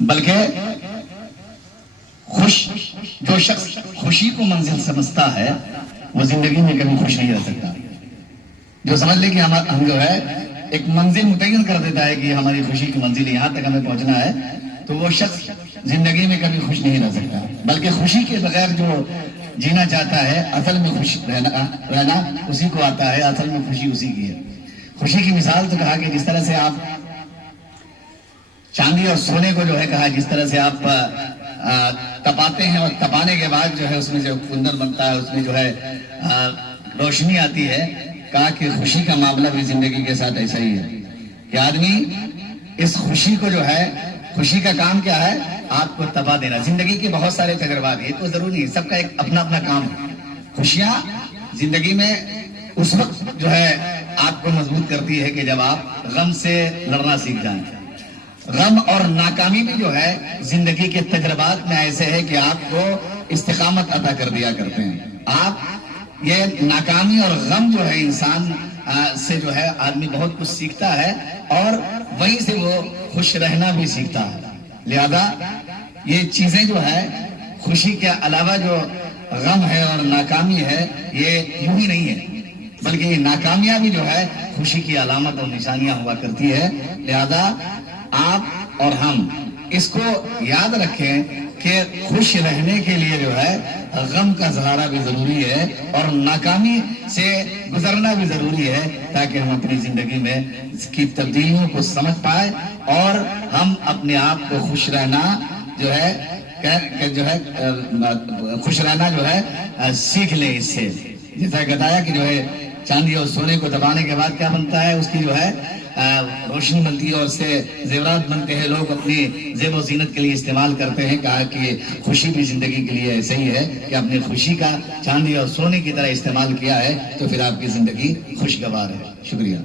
بلکہ جو شخص خوشی کو منزل سمجھتا ہے وہ زندگی میں کبھی خوش نہیں رہ سکتا. جو سمجھ لے کہ ہم جو ہے ایک منزل متعین کر دیتا ہے کہ ہماری خوشی کی منزل یہاں تک ہمیں پہنچنا ہے، تو وہ شخص زندگی میں کبھی خوش نہیں رہ سکتا. بلکہ خوشی کے بغیر جو جینا چاہتا ہے، اصل میں خوش رہنا اسی کو آتا ہے، اصل میں خوشی اسی کی ہے. خوشی کی مثال تو کہا کہ جس طرح سے آپ چاندی اور سونے کو جو ہے کہا جس طرح سے آپ تپاتے ہیں اور تپانے کے بعد جو ہے اس میں جو کندن بنتا ہے، اس میں جو ہے روشنی آتی ہے، کہا کہ خوشی کا معاملہ بھی زندگی کے ساتھ ایسا ہی ہے کہ آدمی اس خوشی کو جو ہے، خوشی کا کام کیا ہے؟ آپ کو تپا دینا. زندگی کے بہت سارے تجربات، یہ تو ضروری ہے، سب کا ایک اپنا اپنا کام ہے. خوشیاں زندگی میں اس وقت جو ہے آپ کو مضبوط کرتی ہے کہ جب آپ غم سے لڑنا سیکھ جائیں. غم اور ناکامی بھی جو ہے زندگی کے تجربات میں ایسے ہے کہ آپ کو استقامت عطا کر دیا کرتے ہیں. آپ یہ ناکامی اور غم جو ہے انسان سے جو ہے آدمی بہت کچھ سیکھتا ہے اور وہیں سے وہ خوش رہنا بھی سیکھتا ہے. لہذا یہ چیزیں جو ہے خوشی کے علاوہ جو غم ہے اور ناکامی ہے یہ یوں ہی نہیں ہے، بلکہ یہ ناکامیاں بھی جو ہے خوشی کی علامت اور نشانیاں ہوا کرتی ہے. لہذا آپ اور ہم اس کو یاد رکھیں کہ خوش رہنے کے لیے جو ہے غم کا سہارا بھی ضروری ہے اور ناکامی سے گزرنا بھی ضروری ہے، تاکہ ہم اپنی زندگی میں اس کی تبدیلیوں کو سمجھ پائے اور ہم اپنے آپ کو خوش رہنا جو ہے خوش رہنا جو ہے سیکھ لیں. اس سے جیسا بتایا کہ جو ہے چاندی اور سونے کو دبانے کے بعد کیا بنتا ہے، اس کی جو ہے روشنی ملتی ہے اور اس سے زیورات بنتے ہیں، لوگ اپنی زیب و زینت کے لیے استعمال کرتے ہیں. کہا کہ خوشی بھی زندگی کے لیے ایسے ہی ہے کہ اپنی خوشی کا چاندی اور سونے کی طرح استعمال کیا ہے تو پھر آپ کی زندگی خوشگوار ہے. شکریہ.